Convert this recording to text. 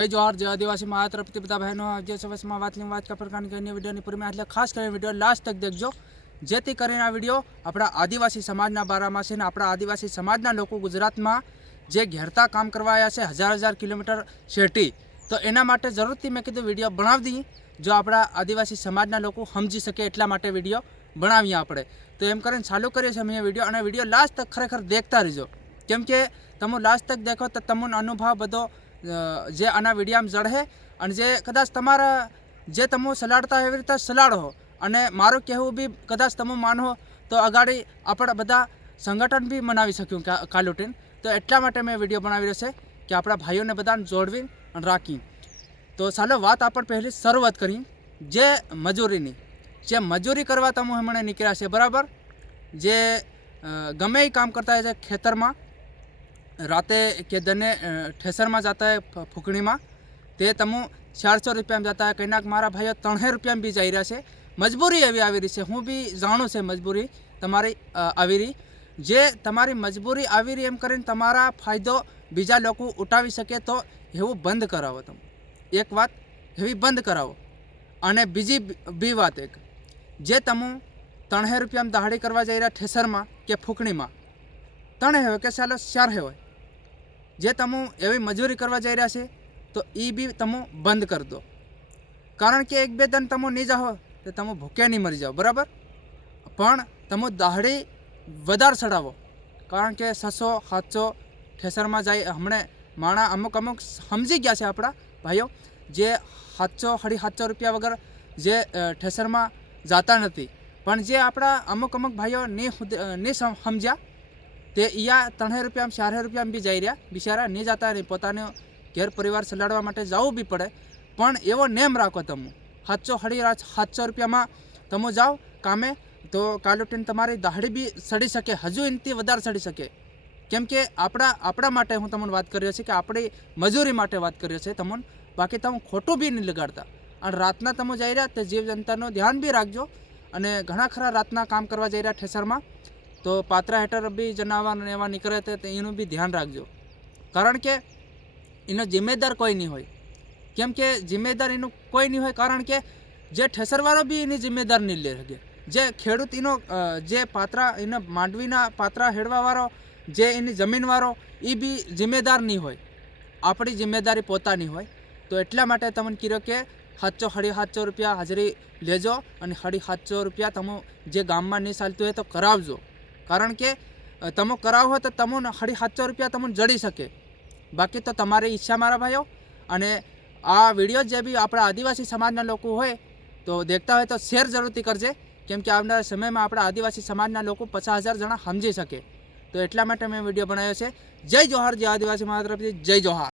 जय जोहार जय आदिवासी महातरफती बधा बहनों आज सवसમાં વાત का प्रकार की अन्य वीडियो पूरी એટલે ખાસ કરીને વિડીયો લાસ્ટ તક દેખજો જેથી કરીને આ વિડીયો આપણા આદિવાસી સમાજના બારામાં છે ને આપણા આદિવાસી સમાજના લોકો ગુજરાતમાં જે ઘેરતા કામ કરવા આવ્યા છે હજાર કિલોમીટર શેટી તો એના માટે જરૂરથી મેં કીધું વિડીયો બનાવી દઈએ જો આપણા આદિવાસી સમાજના લોકો સમજી શકે એટલા માટે વિડીયો બનાવીએ આપણે તો એમ કરીને ચાલુ કરીએ છીએ અમે વિડીયો અને વિડીયો લાસ્ટ તક ખરેખર દેખતા રહેજો કેમ કે તમે લાસ્ટ તક દેખો તો તમને અનુભવ બધો જે આના વિડીયામાં જળે અને જે કદાચ તમારા જે તમે સલાડતા એવી રીતે સલાડો અને મારું કહેવું બી કદાચ તમે માનો તો અગાડી આપણે બધા સંગઠન બી મનાવી શક્યું કાલુટીન તો એટલા માટે મેં વિડીયો બનાવી રહ્યો છે કે આપણા ભાઈઓને બધાને જોડવી અને રાખી તો ચાલો વાત આપણે પહેલી શરૂઆત કરી જે મજૂરીની જે મજૂરી કરવા તમે હમણાં નીકળ્યા છે બરાબર જે ગમે એ કામ કરતા હોય છે ખેતરમાં राते के दने ठेसर में जाता है फूकणी में ते तमु 400 रुपया में जाता है कहीं मारा भाई 300 रुपया में भी जाई रहा है मजबूरी एवं आवी रही है हूँ भी जाणु से मजबूरी तमारी आवी रही जे तमारी मजबूरी आवी रही एम करीने तमारा फायदो बीजा लोग उठावी सके तो एवं बंद करावो तम एक बात एवी बंद करावो अने बीजी बी बात एक जे तमु 300 रुपया में दहाड़ी करवा जाई रहा ठेसर में के फूकणी में 3 है के चालो 4 है जे तमु एवी मजूरी करवा जाई रह्या छे तो ई बी तमु बंद कर दो कारण के एक बे दिन तमु नहीं जाओ तो तमु भूखे नहीं मरी जाओ बराबर पण तमु दाहड़ी वधार चढ़ावो कारण के 600-700 ठेसर में जाए हमने माणा अमुक समझी गया है अपना भाईओ जे 700-750 रुपया वगर जे ठेसर में जाता नहीं पण जे अपना अमुक भाईओ नहीं समझ्या ते या 300 रुपया में 400 रुपया में भी जाई रहा बिचारा नहीं जाता नहीं पोताने घर परिवार सलाड़वा माटे जावू भी पड़े पण एवो नेम राखो तमु 700 रुपया में तमु जाओ कामे तो कालुटीन तमारी दाहड़ी भी सड़ी सके हजू इनती वधारे सड़ी सके केम के आपड़ा माटे हूँ तमने बात कर रह्यो छे कि आपणी मजूरी माटे बात कर रह्यो छे तमने बाकी तम खोटू भी नहीं लगाड़ता और रातना तमु जाई रह्या ते जीव जंतुनो ध्यान भी राखजो अने घणा खरा रातना काम करवा जाई रह्या ठेसर में तो पात्रा हेठर भी जनावर ने एवा निकळे तो एनु भी ध्यान राखजो कारण के एनो जिम्मेदार कोई नहीं होय केम के जिम्मेदार एनु कोई नहीं होय कारण के जे ठेसरवाळो भी एनी जिम्मेदार नहीं ले सके जे खेडूत एनो जे पात्रा एने मांडवीना पात्रा हेडवावाळो जे एनी जमीनवाळो ई भी जिम्मेदार नहीं होय आपणी जिम्मेदारी पोतानी होय तो एटला माटे तमने कीधुं के 700-750 रुपया हाजरी लेजो अने 750 रुपया तमो जे गाममां नहीं चालतुं होय तो करावजो कारण के तमो करावो तो तमो 750 रुपया तमने जड़ी सके बाकी तो तमारी इच्छा मारा भाईओ अने आ विडियो जे भी अपना आदिवासी समाजना लोको होय तो देखता हो तो शेर जरूरथी करजे केम के आवनारा समय में अपना आदिवासी समाजना लोको 50,000 जना समझी सके तो एटला माटे मैं विडियो बनाव्यो छे। जय जोहार जय आदिवासी महातरफथी जय जोहार।